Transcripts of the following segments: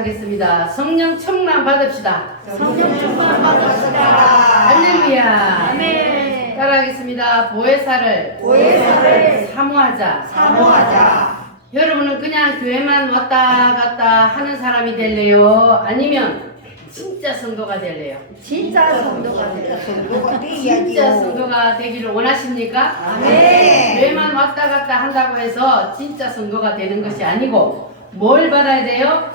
하겠습니다. 성령 충만 받읍시다. 성령 충만 받읍시다. 할렐루야. 아멘. 따라하겠습니다. 보혜사를 사모하자. 여러분은 그냥 교회만 왔다 갔다 하는 사람이 될래요? 아니면 진짜 성도가 될래요? 진짜 성도가 되라. 진짜 성도가 되기를 원하십니까? 아멘. 교회만 왔다 갔다 한다고 해서 진짜 성도가 되는 것이 아니고 뭘 받아야 돼요?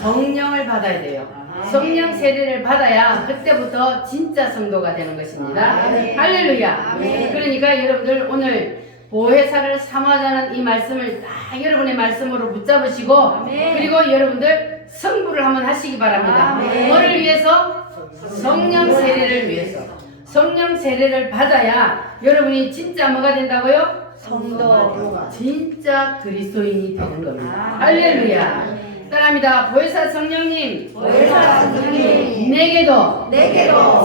성령을 받아야 돼요. 성령 세례를 받아야 그때부터 진짜 성도가 되는 것입니다. 아멘. 할렐루야. 아멘. 그러니까 여러분들 오늘 보혜사를 사모하자는 이 말씀을 다 여러분의 말씀으로 붙잡으시고 아멘. 그리고 여러분들 성부를 한번 하시기 바랍니다. 아멘. 뭐를 위해서? 성령 세례를 위해서. 성령 세례를 받아야 여러분이 진짜 뭐가 된다고요? 성도. 진짜 그리스도인이 되는 겁니다. 아멘. 할렐루야. 따라합니다. 보혜사 성령님, 보혜사 성령님, 내게도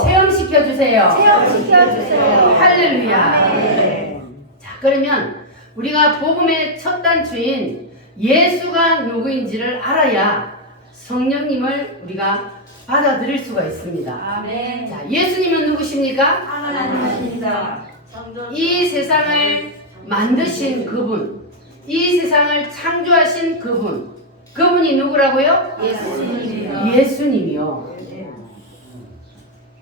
체험시켜 주세요. 체험시켜주세요. 할렐루야. 아멘. 자, 그러면 우리가 복음의 첫 단추인 예수가 누구인지를 알아야 성령님을 우리가 받아들일 수가 있습니다. 아멘. 자, 예수님은 누구십니까? 하나님이십니다. 이 세상을 만드신 그분, 이 세상을 창조하신 그분이 누구라고요? 예수님이요.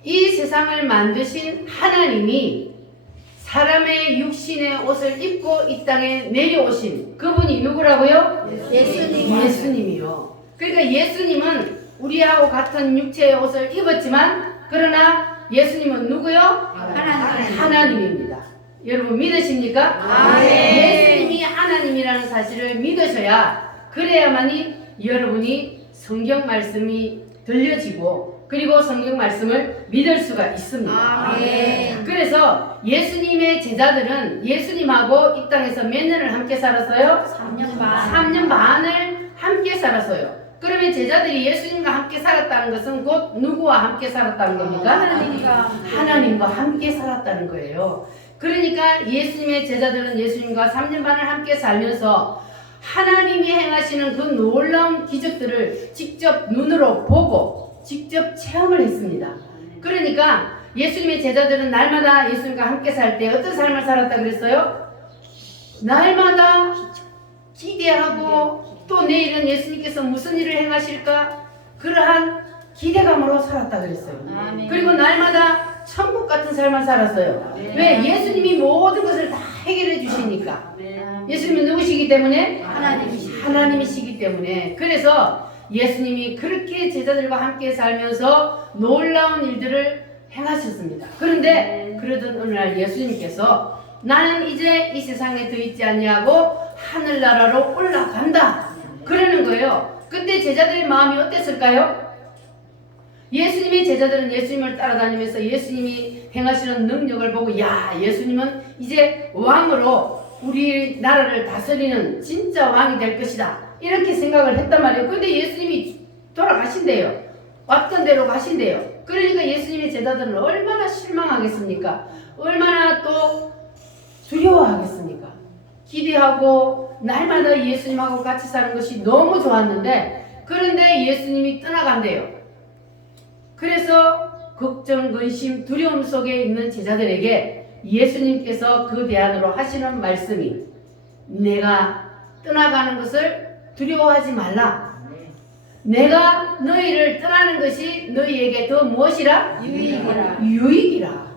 이 세상을 만드신 하나님이 사람의 육신의 옷을 입고 이 땅에 내려오신 그분이 누구라고요? 예수님이요. 그러니까 예수님은 우리하고 같은 육체의 옷을 입었지만 그러나 예수님은 누구요? 하나님입니다. 여러분 믿으십니까? 아멘. 예수님이 하나님이라는 사실을 믿으셔야 그래야만이 여러분이 성경 말씀이 들려지고 그리고 성경 말씀을 믿을 수가 있습니다. 아멘. 그래서 예수님의 제자들은 예수님하고 이 땅에서 몇 년을 함께 살았어요? 3년 반. 3년 반을 함께 살았어요. 그러면 제자들이 예수님과 함께 살았다는 것은 곧 누구와 함께 살았다는 겁니까? 하나님과 함께 살았다는 거예요. 그러니까 예수님의 제자들은 예수님과 3년 반을 함께 살면서 하나님이 행하시는 그 놀라운 기적들을 직접 눈으로 보고 직접 체험을 했습니다. 그러니까 예수님의 제자들은 날마다 예수님과 함께 살 때 어떤 삶을 살았다 그랬어요? 날마다 기대하고 또 내일은 예수님께서 무슨 일을 행하실까? 그러한 기대감으로 살았다 그랬어요. 아멘. 그리고 날마다 천국 같은 삶을 살았어요. 왜? 예수님이 모든 것을 다 해결해 주시니까. 예수님은 누구시기 때문에? 하나님이시기 때문에. 그래서 예수님이 그렇게 제자들과 함께 살면서 놀라운 일들을 행하셨습니다. 그런데 그러던 어느 날 예수님께서 나는 이제 이 세상에 더 있지 않냐고 하늘나라로 올라간다 그러는 거예요. 근데 제자들의 마음이 어땠을까요? 예수님의 제자들은 예수님을 따라다니면서 예수님이 행하시는 능력을 보고 야, 예수님은 이제 왕으로 우리 나라를 다스리는 진짜 왕이 될 것이다 이렇게 생각을 했단 말이에요. 근데 예수님이 돌아가신대요. 왔던 대로 가신대요. 그러니까 예수님의 제자들은 얼마나 실망하겠습니까? 얼마나 또 두려워하겠습니까? 기대하고 날마다 예수님하고 같이 사는 것이 너무 좋았는데 그런데 예수님이 떠나간대요. 그래서 걱정, 근심, 두려움 속에 있는 제자들에게 예수님께서 그 대안으로 하시는 말씀이 내가 떠나가는 것을 두려워하지 말라. 내가 너희를 떠나는 것이 너희에게 더 무엇이라? 유익이라.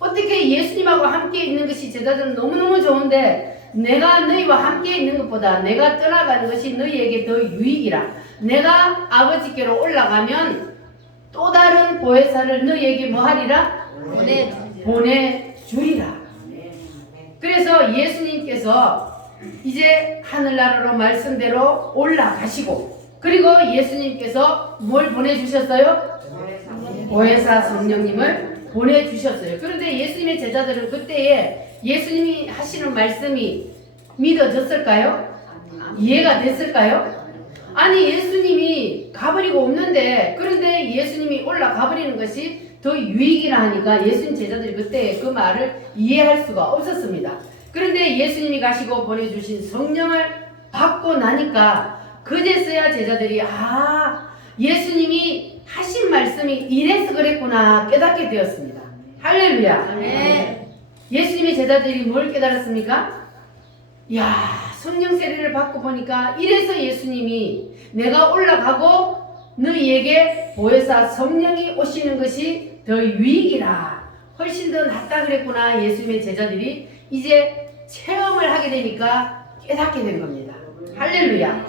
어떻게 예수님하고 함께 있는 것이 제자들은 너무너무 좋은데 내가 너희와 함께 있는 것보다 내가 떠나가는 것이 너희에게 더 유익이라. 내가 아버지께로 올라가면 또 다른 보혜사를 너희에게 뭐하리라? 보내주리라. 그래서 예수님께서 이제 하늘나라로 말씀대로 올라가시고 그리고 예수님께서 뭘 보내주셨어요? 보혜사 성령님을 보내주셨어요. 그런데 예수님의 제자들은 그때에 예수님이 하시는 말씀이 믿어졌을까요? 이해가 됐을까요? 아니 예수님이 가버리고 없는데 그런데 예수님이 올라가버리는 것이 더 유익이라 하니까 예수님 제자들이 그때 그 말을 이해할 수가 없었습니다. 그런데 예수님이 가시고 보내주신 성령을 받고 나니까 그제서야 제자들이 예수님이 하신 말씀이 이래서 그랬구나 깨닫게 되었습니다. 할렐루야. 아멘. 예수님의 제자들이 뭘 깨달았습니까? 성령 세례를 받고 보니까 이래서 예수님이 내가 올라가고 너희에게 보혜사 성령이 오시는 것이 더 유익이라 훨씬 더 낫다 그랬구나. 예수님의 제자들이 이제 체험을 하게 되니까 깨닫게 된 겁니다. 할렐루야.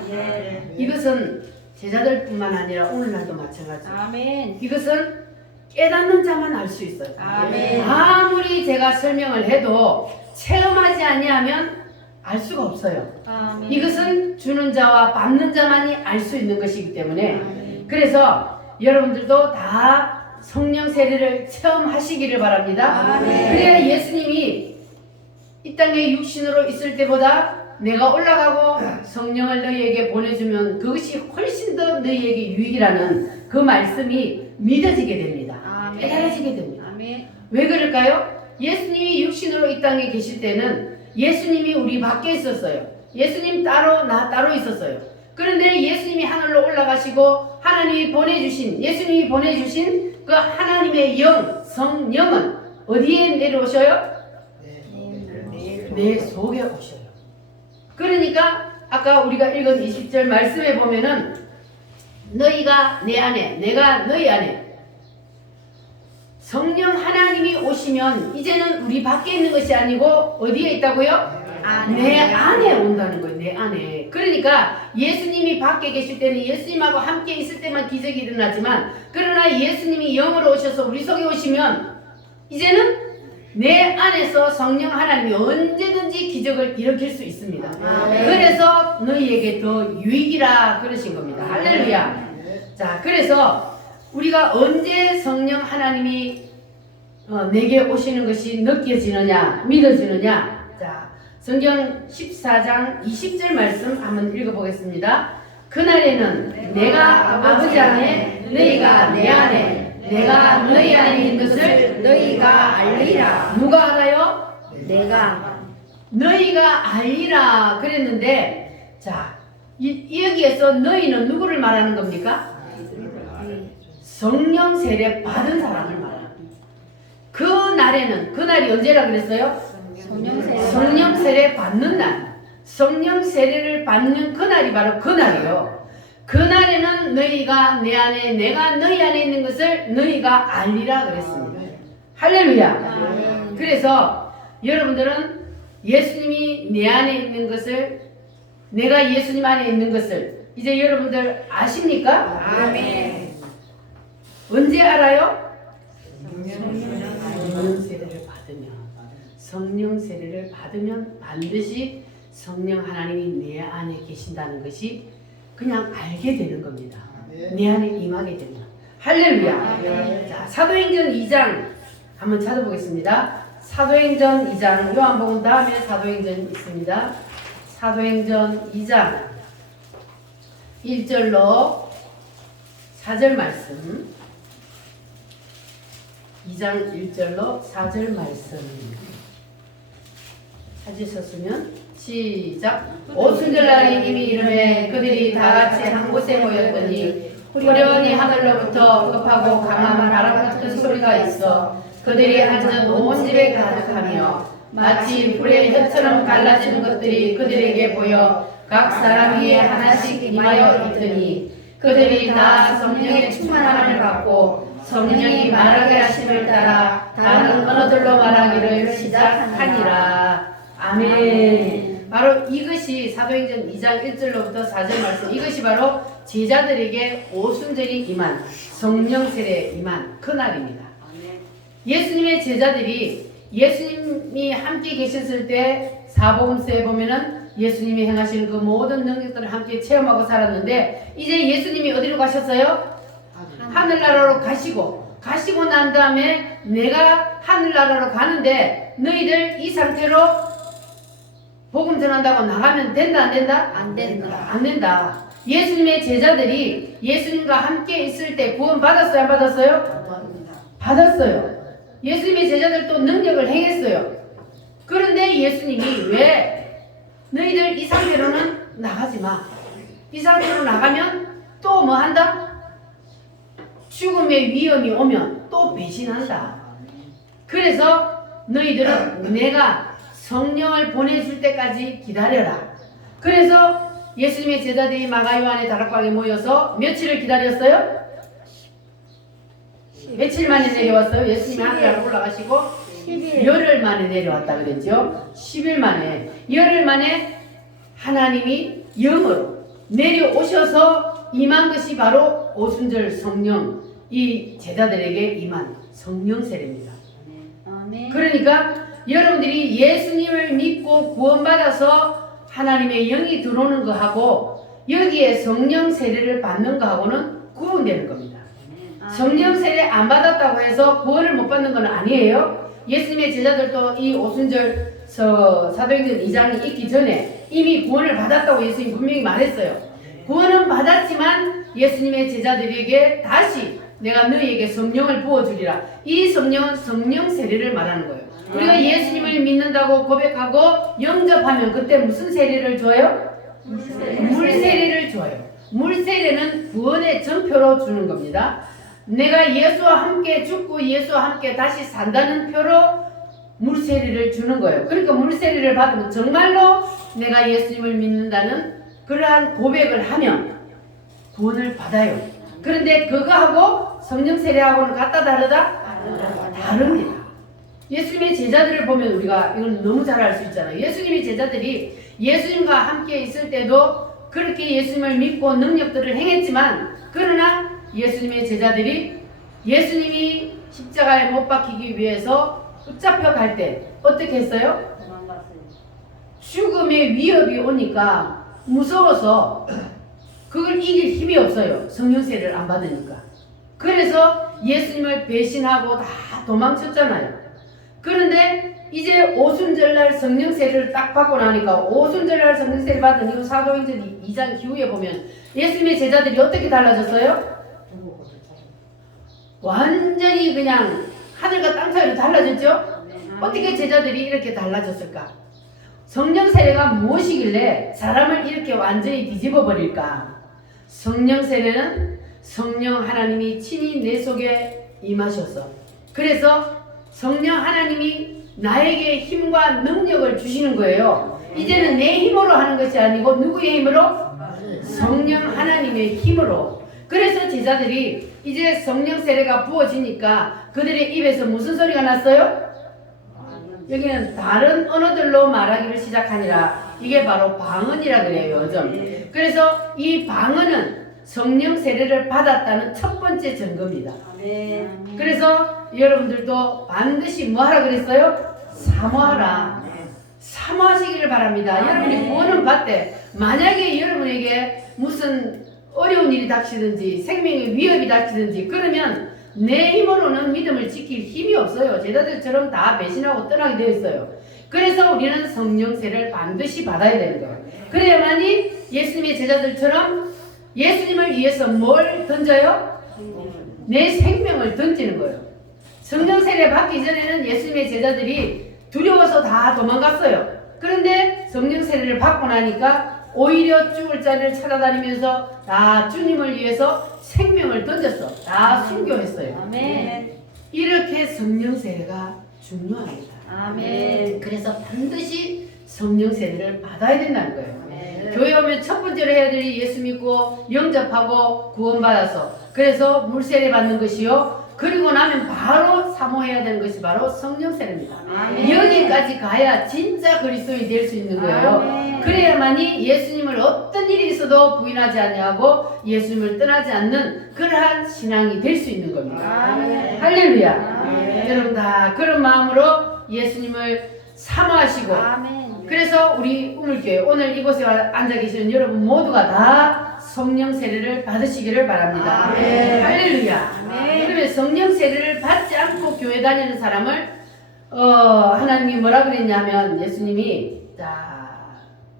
이것은 제자들뿐만 아니라 오늘날도 마찬가지예요. 아멘. 이것은 깨닫는 자만 알 수 있어요. 아멘. 아무리 제가 설명을 해도 체험하지 아니하면 알 수가 없어요. 아멘. 이것은 주는 자와 받는 자만이 알 수 있는 것이기 때문에 그래서 여러분들도 다 성령 세례를 체험하시기를 바랍니다. 아멘. 그래야 예수님이 이 땅에 육신으로 있을 때보다 내가 올라가고 성령을 너희에게 보내주면 그것이 훨씬 더 너희에게 유익이라는 그 말씀이 믿어지게 됩니다. 아멘. 깨달아지게 됩니다. 아멘. 왜 그럴까요? 예수님이 육신으로 이 땅에 계실 때는 예수님이 우리 밖에 있었어요. 예수님 따로 나 따로 있었어요. 그런데 예수님이 하늘로 올라가시고 하나님이 보내주신 예수님이 보내주신 그 하나님의 영 성령은 어디에 내려오셔요? 내 속에 오셔요. 그러니까 아까 우리가 읽은 20절 말씀에 보면은 너희가 내 안에 내가 너희 안에 성령 하나님이 오시면 이제는 우리 밖에 있는 것이 아니고 어디에 있다고요? 내 안에 온다는 거예요. 내 안에. 그러니까 예수님이 밖에 계실 때는 예수님하고 함께 있을 때만 기적이 일어나지만 그러나 예수님이 영으로 오셔서 우리 속에 오시면 이제는 내 안에서 성령 하나님이 언제든지 기적을 일으킬 수 있습니다. 아멘. 그래서 너희에게 더 유익이라 그러신 겁니다. 할렐루야. 자, 그래서 우리가 언제 성령 하나님이 내게 오시는 것이 느껴지느냐 믿어지느냐. 자, 성경 14장 20절 말씀 한번 읽어보겠습니다. 그날에는 내가 아버지 안에 너희가 내 안에 내가 너희 안에 있는 것을 너희가 알리라. 누가 알아요? 내가. 너희가 알리라 그랬는데 자 여기에서 너희는 누구를 말하는 겁니까? 성령 세례 받은 사람을 말합니다. 그 날에는 그날이 언제라 그랬어요? 성령 세례 받는 날. 성령 세례를 받는 그날이 바로 그날이에요. 그날에는 너희가 내 안에 내가 너희 안에 있는 것을 너희가 알리라 그랬습니다. 할렐루야. 그래서 여러분들은 예수님이 내 안에 있는 것을 내가 예수님 안에 있는 것을 이제 여러분들 아십니까? 아멘. 언제 알아요? 성령 세례를 받으면 성령 세례를 받으면 반드시 성령 하나님이 내 안에 계신다는 것이 그냥 알게 되는 겁니다. 내 안에 임하게 됩니다. 할렐루야. 자, 사도행전 2장 한번 찾아보겠습니다. 사도행전 2장 요한복음 다음에 사도행전 있습니다. 사도행전 2장 1절로 4절 말씀 2장 1절로 4절 말씀 찾으셨으면 시작. 오순절날에 이미 이름에 그들이 다같이 한 곳에 모였더니 후련히 하늘로부터 급하고 강한 바람 같은 소리가 있어 그들이 앉은 온 집에 가득하며 마치 불의 혀처럼 갈라지는 것들이 그들에게 보여 각 사람 위에 하나씩 임하여 있더니 그들이 다 성령의 충만함을 받고 성령이 말하게 하심을 따라 다른 언어들로 말하기를 시작하니라. 아멘. 바로 이것이 사도행전 2장 1절로부터 4절 말씀 이것이 바로 제자들에게 오순절이 임한 성령 세례에 임한 그날입니다. 예수님의 제자들이 예수님이 함께 계셨을 때 사복음서에 보면은 예수님이 행하시는 그 모든 능력들을 함께 체험하고 살았는데 이제 예수님이 어디로 가셨어요? 하늘나라로 가시고 난 다음에 내가 하늘나라로 가는데 너희들 이 상태로 복음 전한다고 나가면 된다 안 된다? 안 된다. 안 된다. 예수님의 제자들이 예수님과 함께 있을 때 구원 받았어요 안 받았어요? 받았어요. 예수님의 제자들도 능력을 행했어요. 그런데 예수님이 왜 너희들 이 상태로는 나가지 마. 이 상태로 나가면 또 뭐 한다? 죽음의 위험이 오면 또 배신한다. 그래서 너희들은 내가 성령을 보내줄 때까지 기다려라. 그래서 예수님의 제자들이 마가 요한의 다락방에 모여서 며칠을 기다렸어요? 며칠 만에 내려왔어요? 예수님이 하늘나라로 올라가시고 10일. 열흘 만에 내려왔다 그랬죠? 10일 만에, 열흘 만에 하나님이 영으로 내려오셔서 임한 것이 바로 오순절 성령, 이 제자들에게 임한 성령 세례입니다. 아멘. 그러니까 여러분들이 예수님을 믿고 구원받아서 하나님의 영이 들어오는 거하고 여기에 성령 세례를 받는 거하고는 구분되는 겁니다. 성령 세례 안 받았다고 해서 구원을 못 받는 건 아니에요. 예수님의 제자들도 이 오순절 사도행전 2장이 있기 전에 이미 구원을 받았다고 예수님 분명히 말했어요. 구원은 받았지만 예수님의 제자들에게 다시 내가 너희에게 성령을 부어주리라. 이 성령은 성령 세례를 말하는 거예요. 우리가 예수님을 믿는다고 고백하고 영접하면 그때 무슨 세례를 줘요? 물 세례를 줘요. 물 세례는 구원의 전표로 주는 겁니다. 내가 예수와 함께 죽고 예수와 함께 다시 산다는 표로 물세례를 주는 거예요. 그러니까 물세례를 받으면 정말로 내가 예수님을 믿는다는 그러한 고백을 하면 구원을 받아요. 그런데 그거하고 성령 세례하고는 같다 다르다? 다릅니다. 예수님의 제자들을 보면 우리가 이건 너무 잘 알 수 있잖아요. 예수님의 제자들이 예수님과 함께 있을 때도 그렇게 예수님을 믿고 능력들을 행했지만 그러나 예수님의 제자들이 예수님이 십자가에 못 박히기 위해서 붙잡혀 갈 때 어떻게 했어요? 죽음의 위협이 오니까 무서워서 그걸 이길 힘이 없어요. 성령 세례를 안 받으니까. 그래서 예수님을 배신하고 다 도망쳤잖아요. 그런데 이제 오순절날 성령 세례를 딱 받고 나니까 오순절날 성령 세례 받은 이후 사도행전 2장 이후에 보면 예수님의 제자들이 어떻게 달라졌어요? 완전히 그냥 하늘과 땅 사이로 달라졌죠? 어떻게 제자들이 이렇게 달라졌을까? 성령 세례가 무엇이길래 사람을 이렇게 완전히 뒤집어 버릴까? 성령 세례는 성령 하나님이 친히 내 속에 임하셔서 그래서 성령 하나님이 나에게 힘과 능력을 주시는 거예요. 이제는 내 힘으로 하는 것이 아니고 누구의 힘으로? 성령 하나님의 힘으로. 그래서 제자들이 이제 성령 세례가 부어지니까 그들의 입에서 무슨 소리가 났어요? 여기는 다른 언어들로 말하기를 시작하니라. 이게 바로 방언이라 그래요. 요즘. 그래서 이 방언은 성령 세례를 받았다는 첫 번째 증거입니다. 그래서 여러분들도 반드시 뭐 하라 그랬어요? 사모하라. 사모하시기를 바랍니다. 여러분이 구원은 받되 만약에 여러분에게 무슨 어려운 일이 닥치든지 생명의 위협이 닥치든지 그러면 내 힘으로는 믿음을 지킬 힘이 없어요. 제자들처럼 다 배신하고 떠나게 되어 있어요. 그래서 우리는 성령 세례를 반드시 받아야 되는 거예요. 그래야만이 예수님의 제자들처럼 예수님을 위해서 뭘 던져요? 내 생명을 던지는 거예요. 성령 세례 받기 전에는 예수님의 제자들이 두려워서 다 도망갔어요. 그런데 성령 세례를 받고 나니까 오히려 죽을 자를 찾아다니면서 다 주님을 위해서 생명을 던졌어. 다 순교했어요. 아멘. 이렇게 성령 세례가 중요합니다. 아멘. 그래서 반드시 성령 세례를 받아야 된다는 거예요. 아멘. 교회 오면 첫 번째로 해야 될 일이 예수 믿고 영접하고 구원받아서 그래서 물세례 받는 것이요. 그리고 나면 바로 사모해야 되는 것이 바로 성령 세례입니다. 아멘. 여기까지 가야 진짜 그리스도인이 될 수 있는 거예요. 아멘. 그래야만이 예수님을 어떤 일이 있어도 부인하지 아니하고 예수님을 떠나지 않는 그러한 신앙이 될 수 있는 겁니다. 아멘. 할렐루야. 아멘. 여러분 다 그런 마음으로 예수님을 사모하시고 아멘. 그래서 우리 우물교회 오늘 이곳에 앉아 계시는 여러분 모두가 다 성령 세례를 받으시기를 바랍니다. 아멘. 할렐루야. 아멘. 그러면 성령 세례를 받지 않고 교회 다니는 사람을 하나님이 뭐라 그랬냐면 예수님이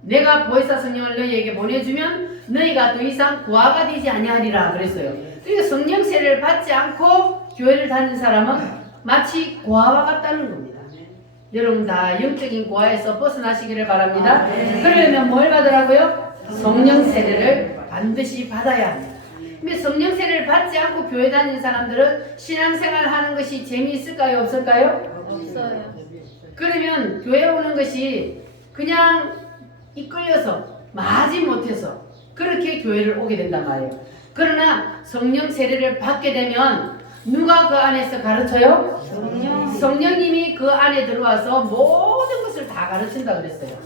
내가 보혜사 성령을 너희에게 보내주면 너희가 더 이상 고아가 되지 아니하리라 그랬어요. 그러니까 성령 세례를 받지 않고 교회를 다니는 사람은 마치 고아와 같다는 겁니다. 여러분 다 영적인 고아에서 벗어나시기를 바랍니다. 그러려면 뭘 받으라고요? 성령 세례를 반드시 받아야 합니다. 근데 성령 세례를 받지 않고 교회 다니는 사람들은 신앙생활 하는 것이 재미있을까요? 없을까요? 없어요. 그러면 교회 오는 것이 그냥 이끌려서 마지 못해서 그렇게 교회를 오게 된단 말이에요. 그러나 성령 세례를 받게 되면 누가 그 안에서 가르쳐요? 성령님이 그 안에 들어와서 모든 것을 다 가르친다 그랬어요.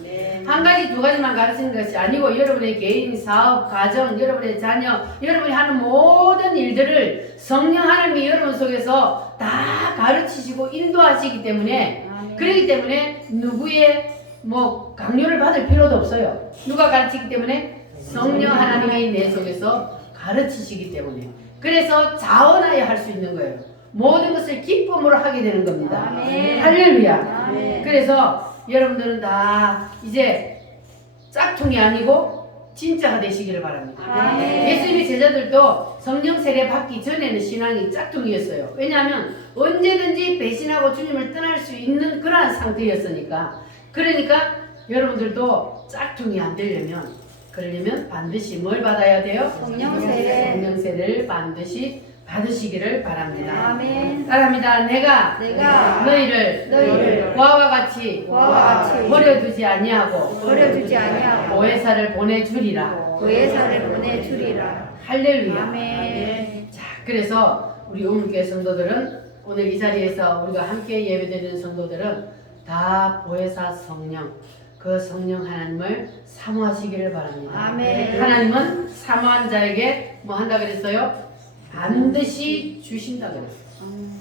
한 가지 두 가지만 가르치는 것이 아니고 여러분의 개인, 사업, 가정, 여러분의 자녀, 여러분이 하는 모든 일들을 성령 하나님이 여러분 속에서 다 가르치시고 인도하시기 때문에 그렇기 때문에 누구의 강요를 받을 필요도 없어요. 누가 가르치기 때문에 성령 하나님이 내 속에서 가르치시기 때문에 그래서 자원하여 할 수 있는 거예요. 모든 것을 기쁨으로 하게 되는 겁니다. 아멘. 할렐루야. 아멘. 그래서 여러분들은 다 이제 짝퉁이 아니고 진짜가 되시기를 바랍니다. 아멘. 예수님의 제자들도 성령 세례 받기 전에는 신앙이 짝퉁이었어요. 왜냐하면 언제든지 배신하고 주님을 떠날 수 있는 그러한 상태였으니까. 그러니까 여러분들도 짝퉁이 안 되려면 그러려면 반드시 뭘 받아야 돼요? 성령 세례. 성령 세례를 반드시 받으시기를 바랍니다. 아멘. 따라합니다. 내가 너희를 고아와 같이 버려두지 아니하고 버려두지 아니하고 보혜사를 보내주리라. 보혜사를 보내주리라. 할렐루야. 아멘. 자, 그래서 우리 우물교회 성도들은 오늘 이 자리에서 우리가 함께 예배드리는 성도들은 다 보혜사 성령, 그 성령 하나님을 사모하시기를 바랍니다. 아멘. 하나님은 사모한 자에게 뭐 한다 그랬어요? 반드시 주신다 그랬어요.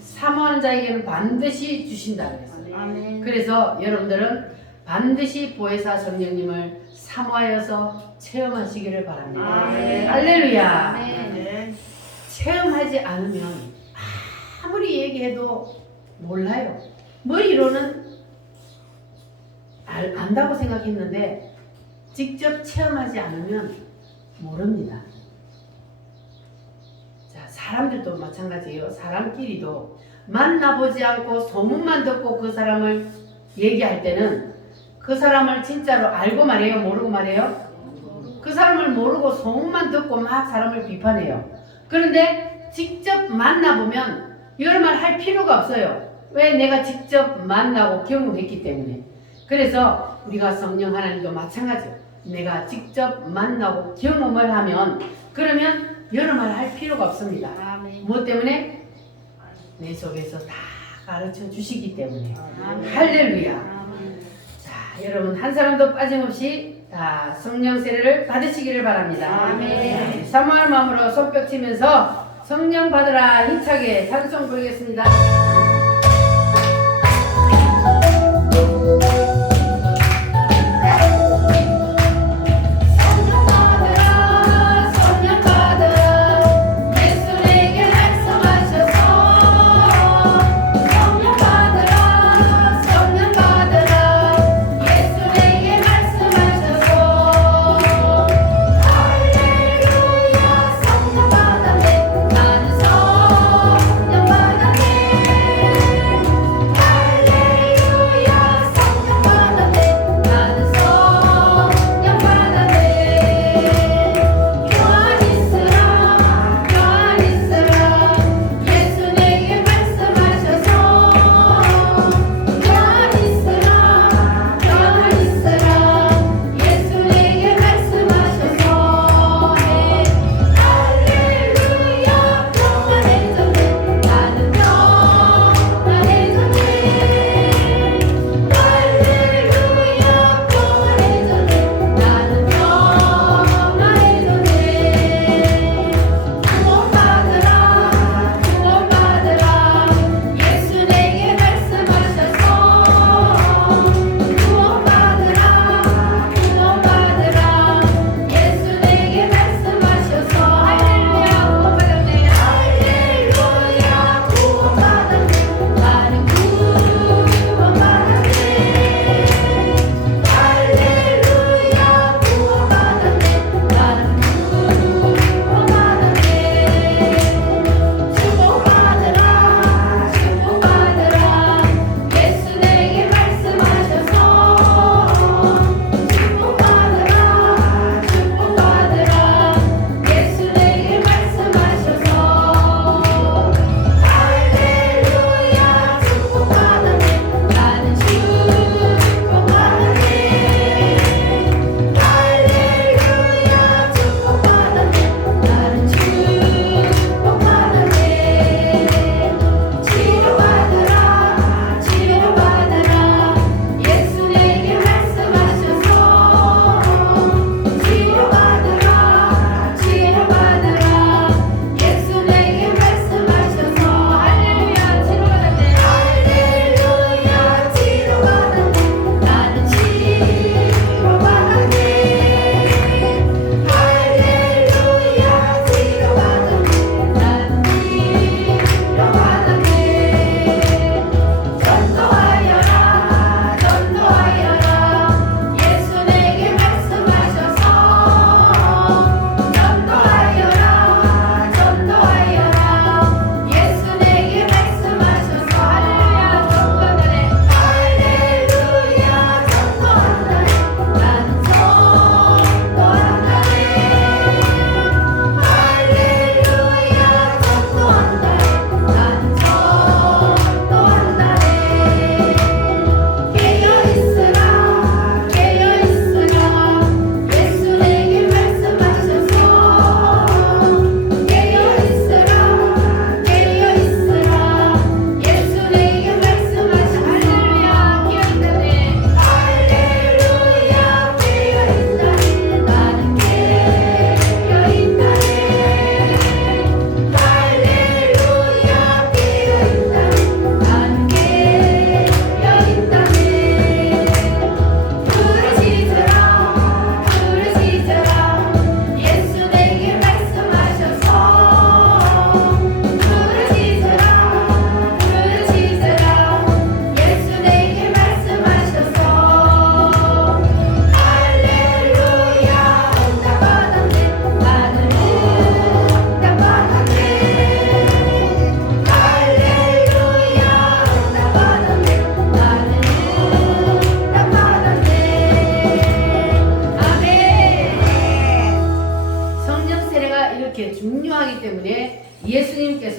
사모하는 자에게는 반드시 주신다 그랬어요. 아멘. 그래서 여러분들은 반드시 보혜사 성령님을 사모하여서 체험하시기를 바랍니다. 아멘. 할렐루야. 아멘. 체험하지 않으면 아무리 얘기해도 몰라요. 머리로는 안다고 생각했는데 직접 체험하지 않으면 모릅니다. 자, 사람들도 마찬가지예요. 사람끼리도 만나보지 않고 소문만 듣고 그 사람을 얘기할 때는 그 사람을 진짜로 알고 말해요? 모르고 말해요? 그 사람을 모르고 소문만 듣고 막 사람을 비판해요. 그런데 직접 만나보면 여러 말 할 필요가 없어요. 왜? 내가 직접 만나고 경험했기 때문에. 그래서 우리가 성령 하나님도 마찬가지예요. 내가 직접 만나고 경험을 하면 그러면 여러 말 할 필요가 없습니다. 아멘. 무엇 때문에? 내 속에서 다 가르쳐 주시기 때문에. 아멘. 할렐루야. 아멘. 자, 여러분 한 사람도 빠짐없이 다 성령 세례를 받으시기를 바랍니다. 아멘. 사모하는 마음으로 손뼉 치면서 성령 받으라 힘차게 찬송 부르겠습니다. 성령 받았네.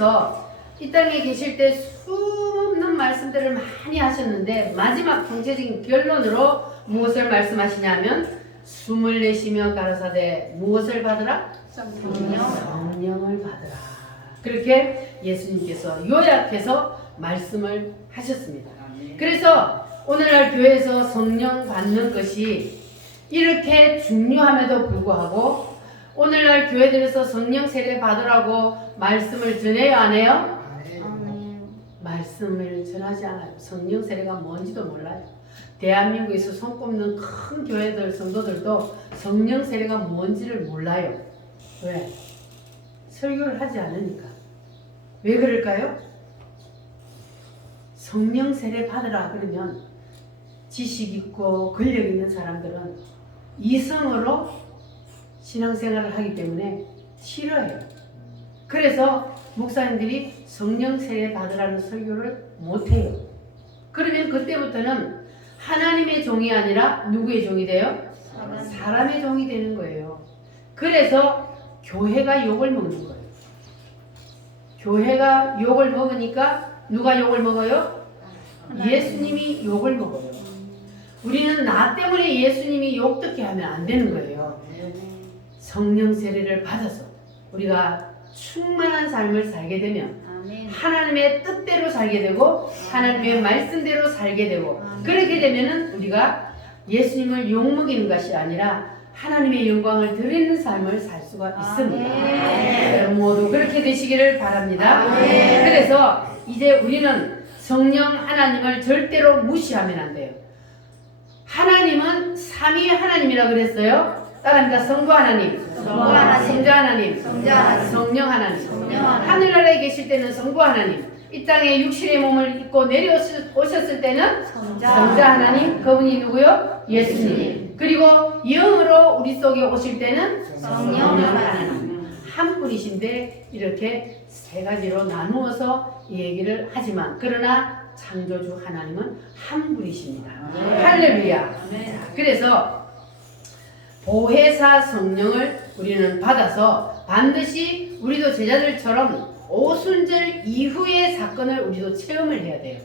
예수님께서 이 땅에 계실 때 수없는 말씀들을 많이 하셨는데 마지막 총체적인 결론으로 무엇을 말씀하시냐면 숨을 내쉬며 가라사대 무엇을 받으라? 성령을 받으라. 그렇게 예수님께서 요약해서 말씀을 하셨습니다. 그래서 오늘날 교회에서 성령 받는 것이 이렇게 중요함에도 불구하고 오늘날 교회들에서 성령 세례 받으라고 말씀을 전해요, 안 해요? 말씀을 전하지 않아요. 성령 세례가 뭔지도 몰라요. 대한민국에서 손꼽는 큰 교회들 성도들도 성령 세례가 뭔지를 몰라요. 왜? 설교를 하지 않으니까. 왜 그럴까요? 성령 세례 받으라 그러면 지식 있고 권력 있는 사람들은 이성으로 신앙생활을 하기 때문에 싫어해요. 그래서 목사님들이 성령 세례 받으라는 설교를 못해요. 그러면 그때부터는 하나님의 종이 아니라 누구의 종이 돼요? 사람의 종이 되는 거예요. 그래서 교회가 욕을 먹는 거예요. 교회가 욕을 먹으니까 누가 욕을 먹어요? 예수님이 욕을 먹어요. 우리는 나 때문에 예수님이 욕 듣게 하면 안 되는 거예요. 성령 세례를 받아서 우리가 충만한 삶을 살게 되면 하나님의 뜻대로 살게 되고 하나님의 말씀대로 살게 되고 그렇게 되면은 우리가 예수님을 욕먹이는 것이 아니라 하나님의 영광을 드리는 삶을 살 수가 있습니다. 여러분 모두 그렇게 되시기를 바랍니다. 그래서 이제 우리는 성령 하나님을 절대로 무시하면 안 돼요. 하나님은 삼위 하나님이라고 그랬어요. 따라합니다. 성부 하나님, 성자 하나님, 성령 하나님. 하늘나라에 계실 때는 성부 하나님, 이 땅에 육신의 몸을 입고 내려오셨을 때는 성자 하나님, 그분이 누구요? 예수님. 그리고 영으로 우리 속에 오실 때는 성령 하나님. 한 분이신데 이렇게 세 가지로 나누어서 얘기를 하지만 그러나 창조주 하나님은 한 분이십니다. 할렐루야. 자, 그래서 보혜사 성령을 우리는 받아서 반드시 우리도 제자들처럼 오순절 이후의 사건을 우리도 체험을 해야 돼요.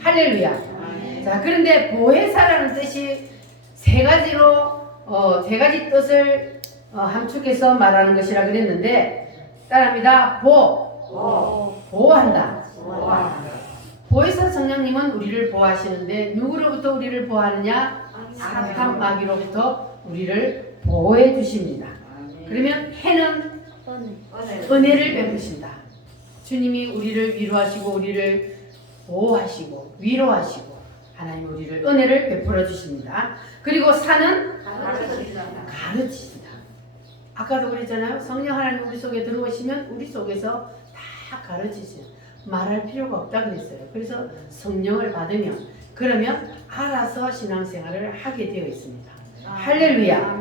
할렐루야. 자, 그런데 보혜사라는 뜻이 세 가지 뜻을 함축해서 말하는 것이라 그랬는데 따라합니다. 보호한다. 보혜사 성령님은 우리를 보호하시는데 누구로부터 우리를 보호하느냐? 사탄 마귀로부터 우리를 보호해 주십니다. 그러면 해는 은혜를 베푸신다. 주님이 우리를 위로하시고 우리를 보호하시고 위로하시고 하나님 우리를 은혜를 베풀어 주십니다. 그리고 산은 가르치신다. 아까도 그랬잖아요. 성령 하나님 우리 속에 들어오시면 우리 속에서 다 가르치시죠. 말할 필요가 없다 그랬어요. 그래서 성령을 받으면 그러면 알아서 신앙생활을 하게 되어 있습니다. 할렐루야.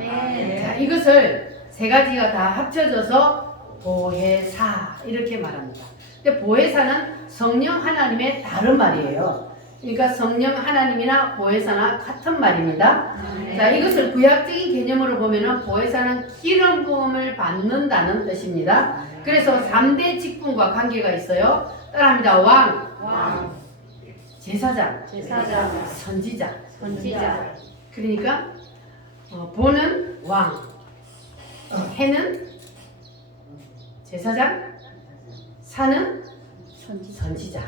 자, 이것을 세 가지가 다 합쳐져서 보혜사 이렇게 말합니다. 근데 보혜사는 성령 하나님의 다른 말이에요. 그러니까 성령 하나님이나 보혜사나 같은 말입니다. 자, 이것을 구약적인 개념으로 보면은 보혜사는 기름 부음을 받는다는 뜻입니다. 그래서 3대 직분과 관계가 있어요. 따라합니다. 왕, 제사장, 선지자. 그러니까 보는 왕, 해는 제사장, 사는 선지자.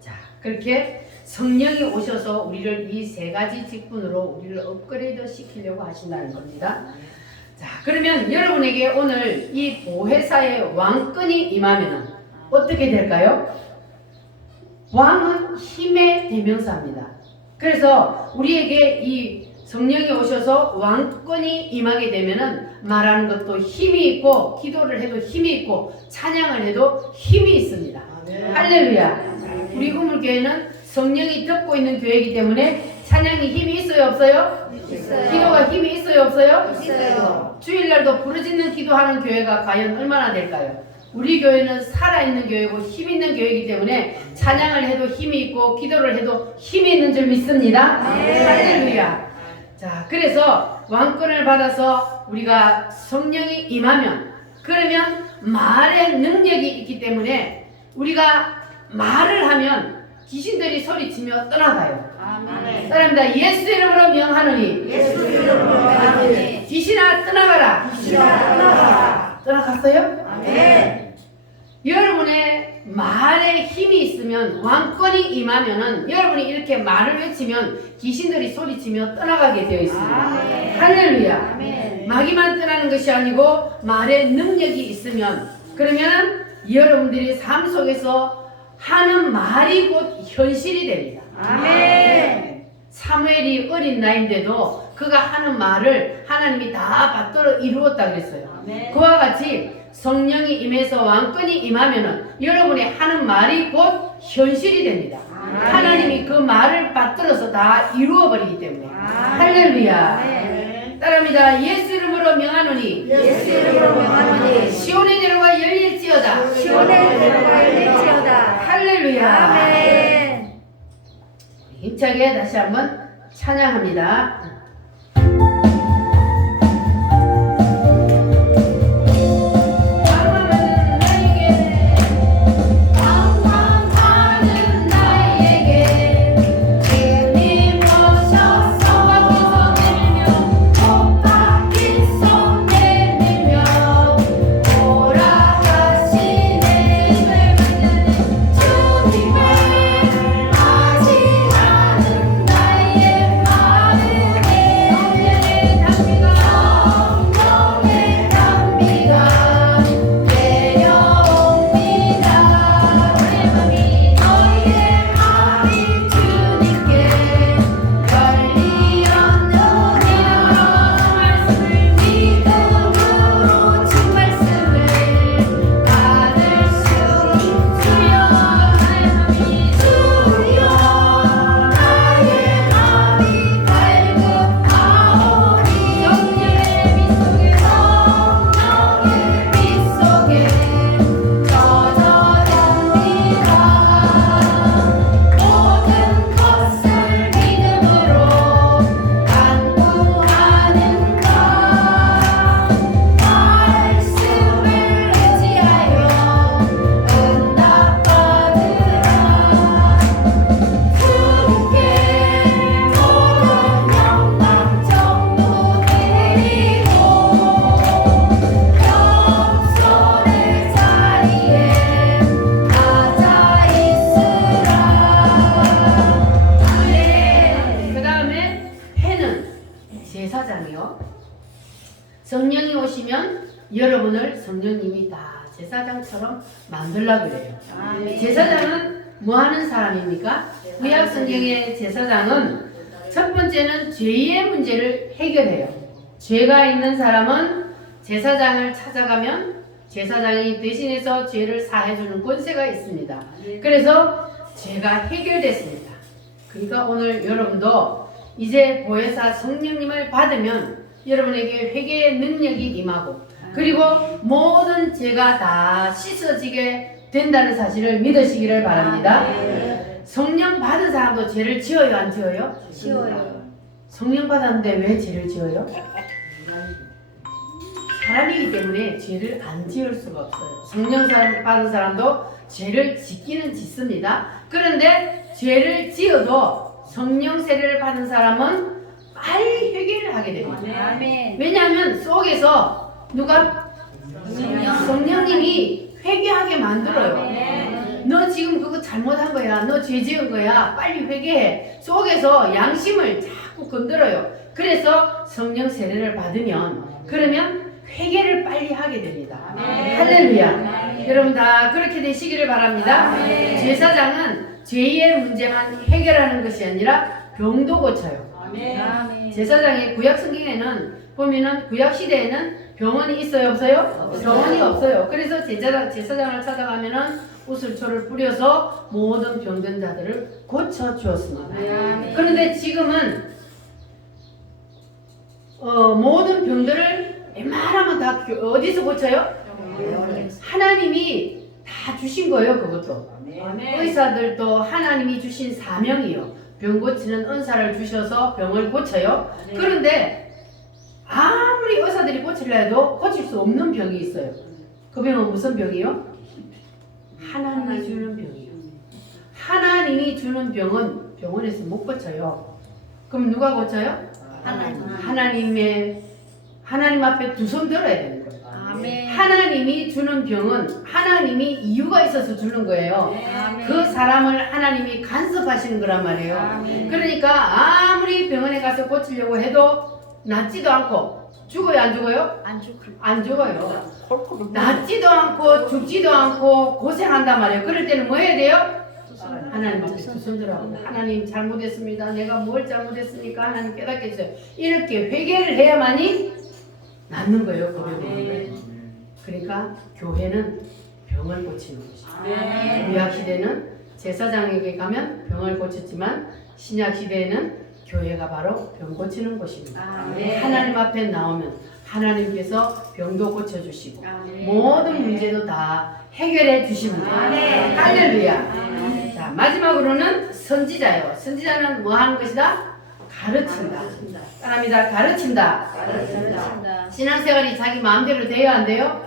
자, 그렇게 성령이 오셔서 우리를 이 세 가지 직분으로 우리를 업그레이드 시키려고 하신다는 겁니다. 자, 그러면 여러분에게 오늘 이 보혜사의 왕권이 임하면 어떻게 될까요? 왕은 힘의 대명사입니다. 그래서 우리에게 이 성령이 오셔서 왕권이 임하게 되면은 말하는 것도 힘이 있고 기도를 해도 힘이 있고 찬양을 해도 힘이 있습니다. 할렐루야. 우리 우물교회는 성령이 덮고 있는 교회이기 때문에 찬양이 힘이 있어요 없어요? 있어요. 기도가 힘이 있어요 없어요? 있어요. 주일날도 부르짖는 기도하는 교회가 과연 얼마나 될까요? 우리 교회는 살아있는 교회고 힘있는 교회이기 때문에 찬양을 해도 힘이 있고 기도를 해도 힘이 있는 줄 믿습니다. 할렐루야. 자, 그래서 왕권을 받아서 우리가 성령이 임하면 그러면 말의 능력이 있기 때문에 우리가 말을 하면 귀신들이 소리치며 떠나가요. 아멘. 따라합니다. 예수 이름으로 명하노니 예수 이름으로 명하노니 귀신아 떠나가라. 귀신아 떠나가라. 떠나갔어요? 아멘. 여러분의 말에 힘이 있으면 왕권이 임하면은 여러분이 이렇게 말을 외치면 귀신들이 소리치며 떠나가게 되어 있습니다. 아멘. 할렐루야. 아멘. 마귀만 떠나는 것이 아니고 말의 능력이 있으면 그러면 여러분들이 삶 속에서 하는 말이 곧 현실이 됩니다. 아멘. 사무엘이 어린 나이인데도 그가 하는 말을 하나님이 다 받들어 이루었다 그랬어요. 아멘. 그와 같이 성령이 임해서 왕권이 임하면은 여러분이 하는 말이 곧 현실이 됩니다. 아멘. 하나님이 그 말을 받들어서 다 이루어 버리기 때문에. 아멘. 할렐루야. 아멘. 따라합니다. 예수 이름으로 명하노니 예수 이름으로 명하노니 시온의 대로가 열릴지어다. 시온의 대로가 열릴지어다. 할렐루야. 아멘. 힘차게 다시 한번 찬양합니다. 성령이 오시면 여러분을 성령님이 다 제사장처럼 만들려고 그래요. 아멘. 제사장은 뭐 하는 사람입니까? 구약 성경의 제사장은 첫 번째는 죄의 문제를 해결해요. 죄가 있는 사람은 제사장을 찾아가면 제사장이 대신해서 죄를 사해주는 권세가 있습니다. 그래서 죄가 해결됐습니다. 그러니까 오늘 여러분도 이제 보혜사 성령님을 받으면 여러분에게 회개의 능력이 임하고 그리고 모든 죄가 다 씻어지게 된다는 사실을 믿으시기를 바랍니다. 성령 받은 사람도 죄를 지어요, 안 지어요? 쉬워요. 성령 받았는데 왜 죄를 지어요? 사람이기 때문에 죄를 안 지을 수가 없어요. 성령 받은 사람도 죄를 짓기는 짓습니다. 그런데 죄를 지어도 성령 세례를 받은 사람은 빨리 회개를 하게 됩니다. 아멘. 왜냐하면 속에서 누가? 성령님이 회개하게 만들어요. 아멘. 너 지금 그거 잘못한 거야. 너 죄 지은 거야. 빨리 회개해. 속에서 양심을 자꾸 건드려요. 그래서 성령 세례를 받으면 그러면 회개를 빨리 하게 됩니다. 아멘. 할렐루야. 아멘. 여러분 다 그렇게 되시기를 바랍니다. 아멘. 제사장은 죄의 문제만 해결하는 것이 아니라 병도 고쳐요. 아멘. 제사장의 구약 성경에는 보면은 구약 시대에는 병원이 있어요, 없어요? 병원이 없어요. 그래서 제사장을 찾아가면은 우슬초를 뿌려서 모든 병든 자들을 고쳐 주었습니다. 아멘. 그런데 지금은 모든 병들을 웬만하면 다 어디서 고쳐요? 하나님이 다 주신 거예요, 그것도. 의사들도 하나님이 주신 사명이요. 병 고치는 은사를 주셔서 병을 고쳐요. 그런데 아무리 의사들이 고치려 해도 고칠 수 없는 병이 있어요. 그 병은 무슨 병이요? 하나님이 주는 병이에요. 하나님이 주는 병은 병원에서 못 고쳐요. 그럼 누가 고쳐요? 하나님 앞에 두 손 들어야 되는 거예요. 아멘. 하나님이 주는 병은 하나님이 이유가 있어서 주는 거예요. 아멘. 그 사람을 하나님이 간섭하시는 거란 말이에요. 아멘. 그러니까 아무리 병원에 가서 고치려고 해도 낫지도 않고 죽어요, 안 죽어요? 안 죽어요. 낫지도 않고 죽지도 않고 고생한단 말이에요. 그럴 때는 뭐 해야 돼요? 하나님 앞에 두 손 들어가고 하나님 잘못했습니다. 내가 뭘 잘못했으니까 하나님 깨닫게 해주세요. 이렇게 회개를 해야만이 낫는 거예요. 그 병은. 그러니까 교회는 병을 고치는 것이죠. 구약 시대는 제사장에게 가면 병을 고쳤지만 신약 시대에는 교회가 바로 병 고치는 곳입니다. 하나님 앞에 나오면 하나님께서 병도 고쳐주시고 모든 문제도 다 해결해 주십니다. 할렐루야. 자, 마지막으로는 선지자예요. 선지자는 뭐 하는 것이다? 가르친다. 사람이다. 가르친다. 신앙생활이 자기 마음대로 돼요, 안 돼요?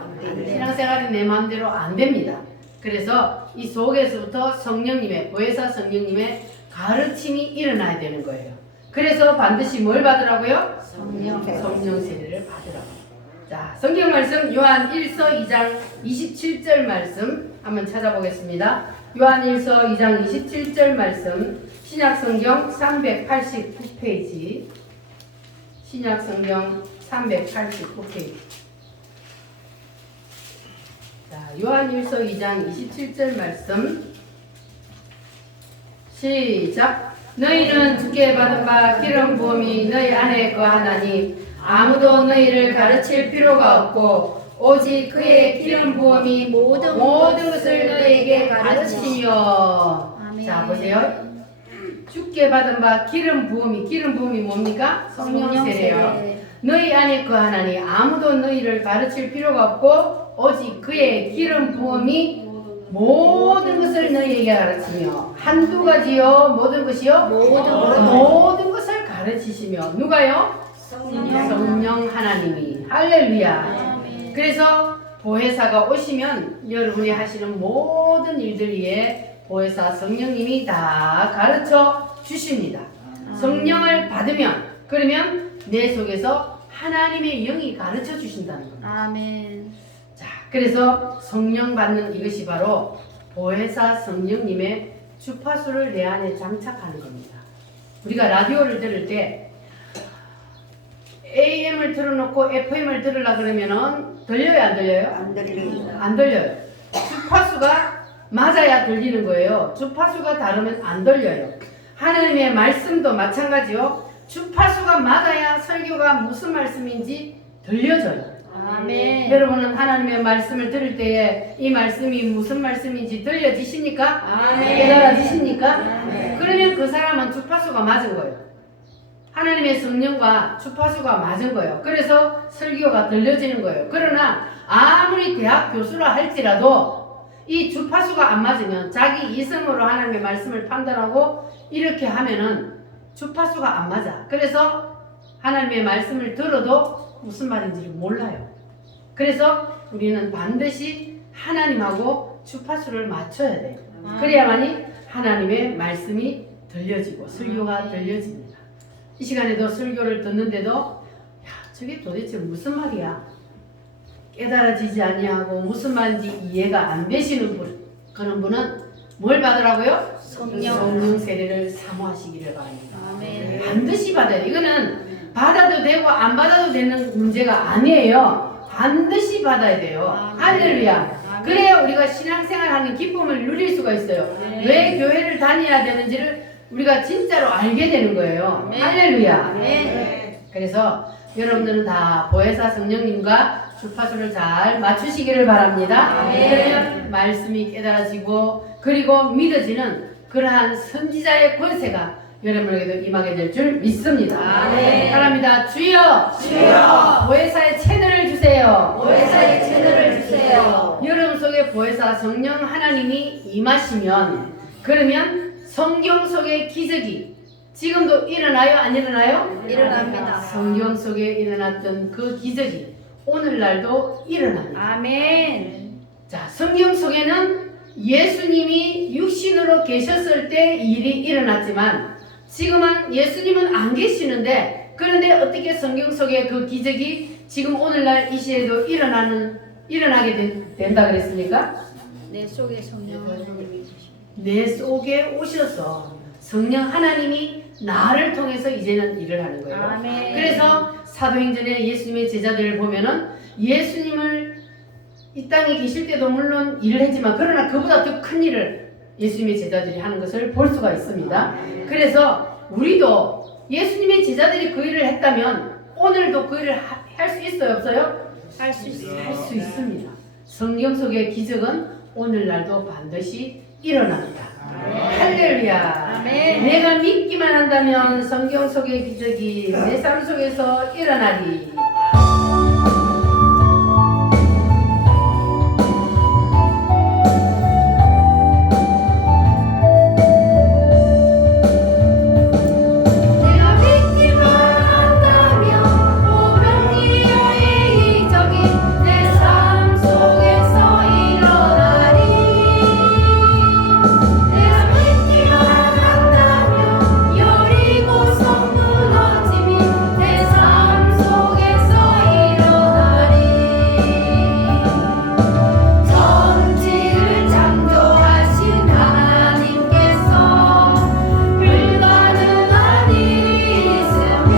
신앙생활이 내 마음대로 안 됩니다. 그래서 이 속에서부터 성령님의, 보혜사 성령님의 가르침이 일어나야 되는 거예요. 그래서 반드시 뭘 받으라고요? 성령 세례를 받으라고. 자, 성경 말씀 요한 1서 2장 27절 말씀 한번 찾아보겠습니다. 요한 1서 2장 27절 말씀 신약성경 389페이지 신약성경 389페이지 자, 요한 1서 2장 27절 말씀 시작. 너희는 주께 받은 바 기름 부음이 너희 안에 거하나니 아무도 너희를 가르칠 필요가 없고 오직 그의 기름 부음이 모든 것을 너희에게 가르치며. 자, 보세요. 주께 받은 바 기름 부음이 뭡니까? 성령 세례요. 너희 안에 거하나니 아무도 너희를 가르칠 필요가 없고 오직 그의 기름 부음이 모든 것을 너희에게 가르치며. 한두 가지요? 모든 것이요? 모든 것을 가르치시며. 누가요? 성령 하나님이. 할렐루야. 그래서 보혜사가 오시면 여러분이 하시는 모든 일들 위에 보혜사 성령님이 다 가르쳐 주십니다. 성령을 받으면 그러면 내 속에서 하나님의 영이 가르쳐 주신다는 겁니다. 아멘. 자, 그래서 성령 받는 이것이 바로 보혜사 성령님의 주파수를 내 안에 장착하는 겁니다. 우리가 라디오를 들을 때 AM을 틀어놓고 FM을 들으려 그러면은 들려요, 안 들려요? 안 들려요. 주파수가 맞아야 들리는 거예요. 주파수가 다르면 안 들려요. 하나님의 말씀도 마찬가지요. 주파수가 맞아야 설교가 무슨 말씀인지 들려져요. 아멘. 여러분은 하나님의 말씀을 들을 때에 이 말씀이 무슨 말씀인지 들려지십니까? 아멘. 깨달아지십니까? 아멘. 그러면 그 사람은 주파수가 맞은 거예요. 하나님의 성령과 주파수가 맞은 거예요. 그래서 설교가 들려지는 거예요. 그러나 아무리 대학 교수라 할지라도 이 주파수가 안 맞으면 자기 이성으로 하나님의 말씀을 판단하고 이렇게 하면은 주파수가 안 맞아. 그래서 하나님의 말씀을 들어도 무슨 말인지를 몰라요. 그래서 우리는 반드시 하나님하고 주파수를 맞춰야 돼요. 그래야만이 하나님의 말씀이 들려지고 설교가 들려집니다. 이 시간에도 설교를 듣는데도 야, 저게 도대체 무슨 말이야? 깨달아지지 아니하고 무슨 말인지 이해가 안 되시는 그런 분은 뭘 받으라고요? 성령 세례를 사모하시기를 바랍니다. 아멘. 반드시 받아야 돼. 이거는 받아도 되고 안 받아도 되는 문제가 아니에요. 반드시 받아야 돼요. 할렐루야. 그래야 우리가 신앙생활하는 기쁨을 누릴 수가 있어요. 왜 교회를 다녀야 되는지를 우리가 진짜로 알게 되는 거예요. 할렐루야. 그래서 여러분들은 다 보혜사 성령님과 주파수를 잘 맞추시기를 바랍니다. 그러면 말씀이 깨달아지고 그리고 믿어지는 그러한 선지자의 권세가 여러분에게도 임하게 될 줄 믿습니다. 바랍니다. 주여, 보혜사의 채널을 주세요. 여러분 속에 보혜사 성령 하나님이 임하시면 그러면 성경 속의 기적이 지금도 일어나요? 안 일어나요? 일어납니다. 성경 속에 일어났던 그 기적이 오늘날도 일어납니다. 아멘. 자, 성경 속에는 예수님이 육신으로 계셨을 때 일이 일어났지만 지금은 예수님은 안 계시는데 그런데 어떻게 성경 속에 그 기적이 지금 오늘날 이 시대에도 일어나게 된다 그랬습니까? 내 속에 성령 하나님이 계십니다. 내 속에 오셔서 성령 하나님이 나를 통해서 이제는 일을 하는 거예요. 아멘. 그래서 사도행전에 예수님의 제자들을 보면은 예수님을 이 땅에 계실 때도 물론 일을 했지만 그러나 그보다 더 큰 일을 예수님의 제자들이 하는 것을 볼 수가 있습니다. 그래서 우리도 예수님의 제자들이 그 일을 했다면 오늘도 그 일을 할 수 있어요? 없어요? 할 수 있어요. 할 수 있습니다. 성경 속의 기적은 오늘날도 반드시 일어납니다. 할렐루야. 아멘. 내가 믿기만 한다면 성경 속의 기적이 내 삶 속에서 일어나리. 내가 믿기만 한다면 오면 이의 이적이 내 삶 속에서 일어나리. 내가 믿기만 한다면 여리고성 무너짐이 내 삶 속에서 일어나리. 천지를 창조하신 하나님께서 불가능한 일이 있으며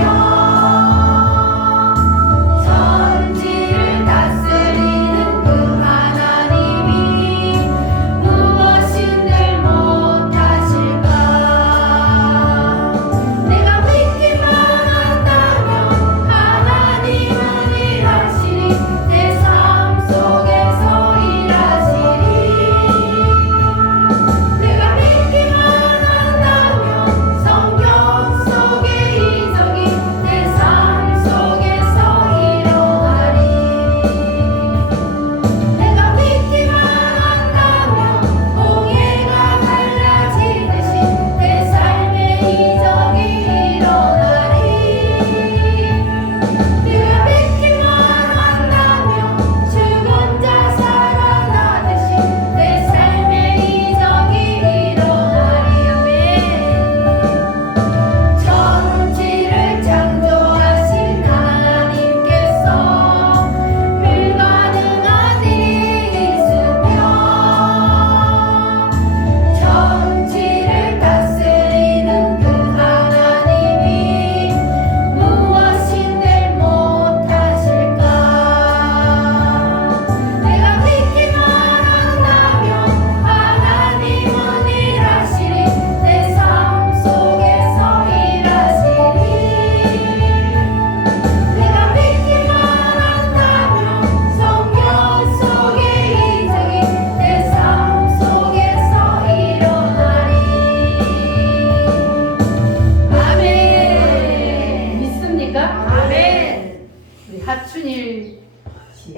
천지를 다스리는 그 하나님이 무엇인들 못하실까. 내가 믿기만 한다면 하나님은 일하시니 내 삶 속에서 일하시리. 내가 믿기만 한다면 성경 속의 이적이 내 삶 속에서 일어나리. 내가 믿기만 한다면 공예가 달라지듯이 내 삶의 이적이 일어나리. 내가 믿기만 한다면 죽은 자 살아나듯이 내 삶의 이적이 일어나리. 아멘. 천지를 창조하신 하나님께서 불가능한 일이 있으며 천지를 다스리는 그 하나님이 무엇인들 못하실까. 내가 믿기만 한다면 하나님은 일하시리. 내 삶 속에서 일하시리. 내가 믿기만 한다면 성경 속의 이적이 내 삶 속에서 일어나리. 아멘. 믿습니까? 아멘. 우리 하춘일 씨.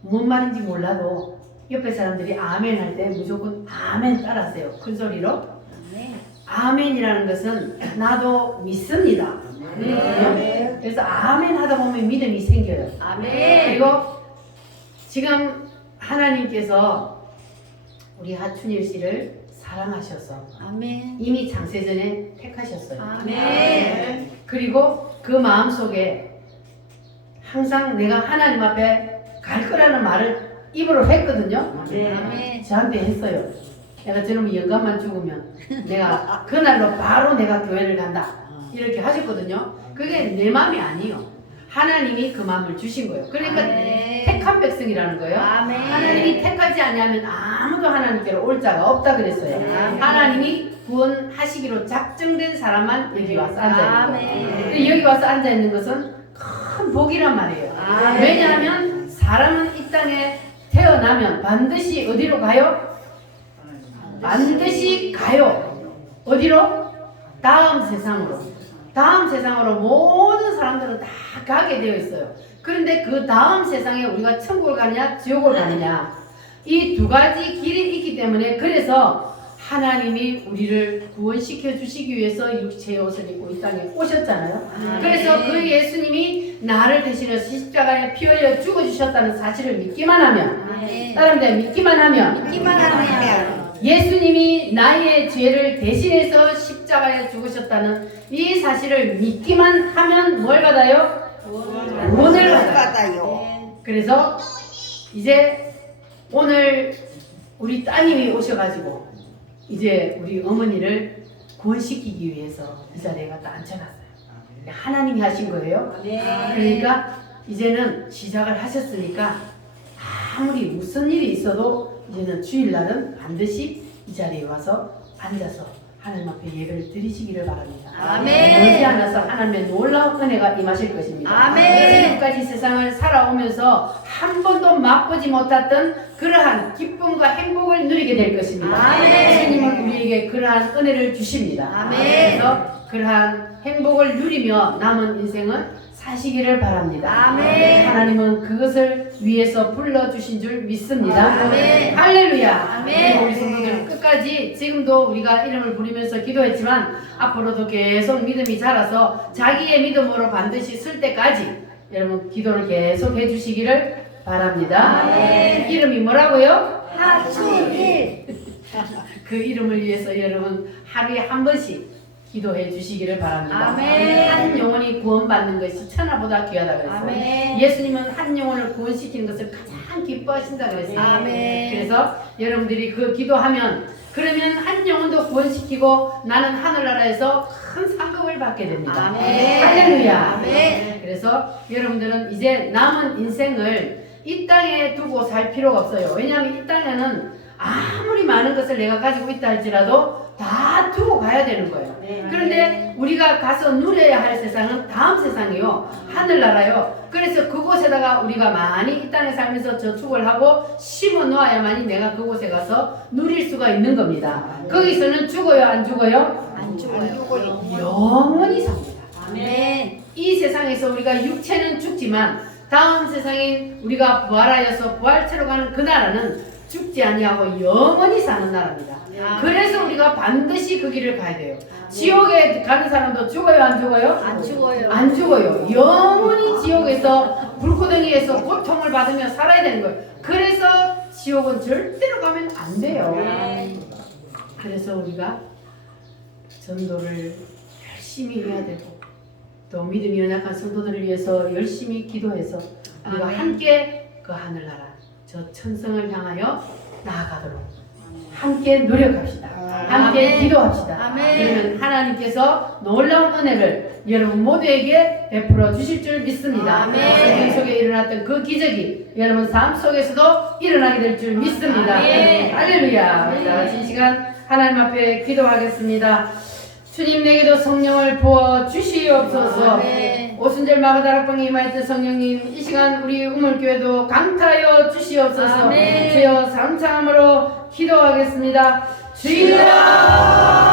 뭔 말인지 몰라도 옆에 사람들이 아멘 할 때 무조건 아멘 따라하세요. 큰 소리로. 아멘. 아멘이라는 것은 나도 믿습니다. 아멘. 그래서 아멘 하다 보면 믿음이 생겨요. 아멘. 그리고 지금 하나님께서 우리 하춘일 씨를 사랑하셔서 아멘. 이미 창세전에 택하셨어요. 아멘. 그리고 그 마음속에 항상 내가 하나님 앞에 갈 거라는 말을 입으로 했거든요. 아멘. 저한테 했어요. 내가 저놈 영감만 죽으면 내가 그날로 바로 내가 교회를 간다. 이렇게 하셨거든요. 그게 내 마음이 아니에요. 하나님이 그 마음을 주신 거예요. 그러니까 아멘. 택한 백성이라는 거예요. 아멘. 하나님이 택하지 않으면 아무도 하나님께로 올 자가 없다 그랬어요. 아멘. 하나님이 구원하시기로 작정된 사람만 여기 와서 앉아 있는 거예요. 아멘. 근데 여기 와서 앉아 있는 것은 큰 복이란 말이에요. 아멘. 왜냐하면 사람은 이 땅에 태어나면 반드시 어디로 가요? 반드시 가요. 어디로? 다음 세상으로. 다음 세상으로 모든 사람들은 다 가게 되어 있어요. 그런데 그 다음 세상에 우리가 천국을 가느냐 지옥을 가느냐 이 두 가지 길이 있기 때문에 그래서 하나님이 우리를 구원시켜 주시기 위해서 육체의 옷을 입고 이 땅에 오셨잖아요. 그래서 그 예수님이 나를 대신해서 십자가에 피 흘려 죽어주셨다는 사실을 믿기만 하면, 다른 데 믿기만 하면, 믿기만 하면 예수님이 나의 죄를 대신해서 십자가에 죽으셨다는 이 사실을 믿기만 하면 뭘 받아요? 구원을 받아요. 그래서 이제 오늘 우리 따님이 오셔가지고 이제 우리 어머니를 구원시키기 위해서 이 자리에 갖다 앉혀놨어요. 하나님이 하신 거예요. 그러니까 이제는 시작을 하셨으니까 아무리 무슨 일이 있어도 이제는 주일날은 반드시 이 자리에 와서 앉아서 하나님 앞에 예배를 드리시기를 바랍니다. 아멘. 머지않아서 하나님의 놀라운 은혜가 임하실 것입니다. 아멘. 지금까지 세상을 살아오면서 한 번도 맛보지 못했던 그러한 기쁨과 행복을 누리게 될 것입니다. 아멘. 주님은 우리에게 그러한 은혜를 주십니다. 아멘. 그래서 그러한 행복을 누리며 남은 인생은 사시기를 바랍니다. 아멘. 하나님은 그것을 위해서 불러주신 줄 믿습니다. 아멘. 할렐루야. 아멘. 우리 성도들 끝까지 지금도 우리가 이름을 부르면서 기도했지만 앞으로도 계속 믿음이 자라서 자기의 믿음으로 반드시 쓸 때까지 여러분 기도를 계속 해주시기를 바랍니다. 아멘. 이름이 뭐라고요? 하추일 그 이름을 위해서 여러분 하루에 한 번씩 기도해 주시기를 바랍니다. 아멘. 한 영혼이 구원받는 것이 천하보다 귀하다 그랬어요. 아멘. 예수님은 한 영혼을 구원시키는 것을 가장 기뻐하신다 그랬어요. 아멘. 그래서 여러분들이 그 기도하면 그러면 한 영혼도 구원시키고 나는 하늘나라에서 큰 상급을 받게 됩니다. 아멘. 할렐루야. 아멘. 그래서 여러분들은 이제 남은 인생을 이 땅에 두고 살 필요가 없어요. 왜냐하면 이 땅에는 아무리 많은 것을 내가 가지고 있다 할지라도 다 두고 가야 되는 거예요. 그런데 우리가 가서 누려야 할 세상은 다음 세상이요. 하늘나라요. 그래서 그곳에다가 우리가 많이 이 땅에 살면서 저축을 하고 심어 놓아야만이 내가 그곳에 가서 누릴 수가 있는 겁니다. 거기서는 죽어요, 안 죽어요? 안 죽어요. 영원히 삽니다. 아멘. 이 세상에서 우리가 육체는 죽지만 다음 세상인 우리가 부활하여서 부활체로 가는 그 나라는 죽지 아니하고 영원히 사는 나라입니다. 그래서 우리가 반드시 그 길을 가야 돼요. 지옥에 가는 사람도 죽어요, 안 죽어요? 안 죽어요. 안 죽어요. 영원히 지옥에서 불구덩이에서 고통을 받으며 살아야 되는 거예요. 그래서 지옥은 절대로 가면 안 돼요. 그래서 우리가 전도를 열심히 해야 되고 또 믿음이 연약한 성도들을 위해서 열심히 기도해서 우리가 아멘. 함께 그 하늘나라 저 천성을 향하여 나아가도록 함께 노력합시다. 함께 아멘. 기도합시다. 아멘. 그러면 하나님께서 놀라운 은혜를 여러분 모두에게 베풀어 주실 줄 믿습니다. 아멘. 성경 속에 일어났던 그 기적이 여러분 삶 속에서도 일어나게 될 줄 믿습니다. 아멘. 할렐루야. 아멘. 자, 이 시간 하나님 앞에 기도하겠습니다. 주님 내게도 성령을 부어 주시옵소서. 아멘. 오순절 마가다락방에 임하였던 성령님 이 시간 우리 우물교회도 강타하여 주시옵소서. 아멘. 주여 삼창함으로 기도하겠습니다. 주여